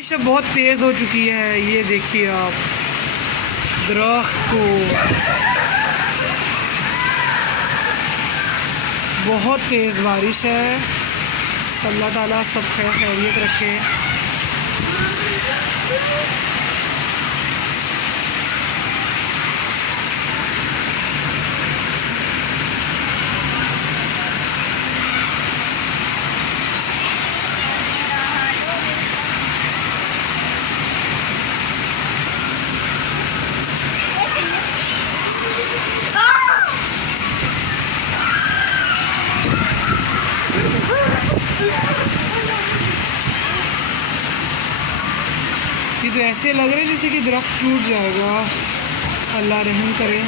बारिश अब बहुत तेज़ हो चुकी है। ये देखिए आप दरख्त को, बहुत तेज़ बारिश है। अल्लाह ताला सब खैरियत रखे। ये तो ऐसे लग रहा है जैसे कि दरख्त टूट जाएगा। अल्लाह रहम करे।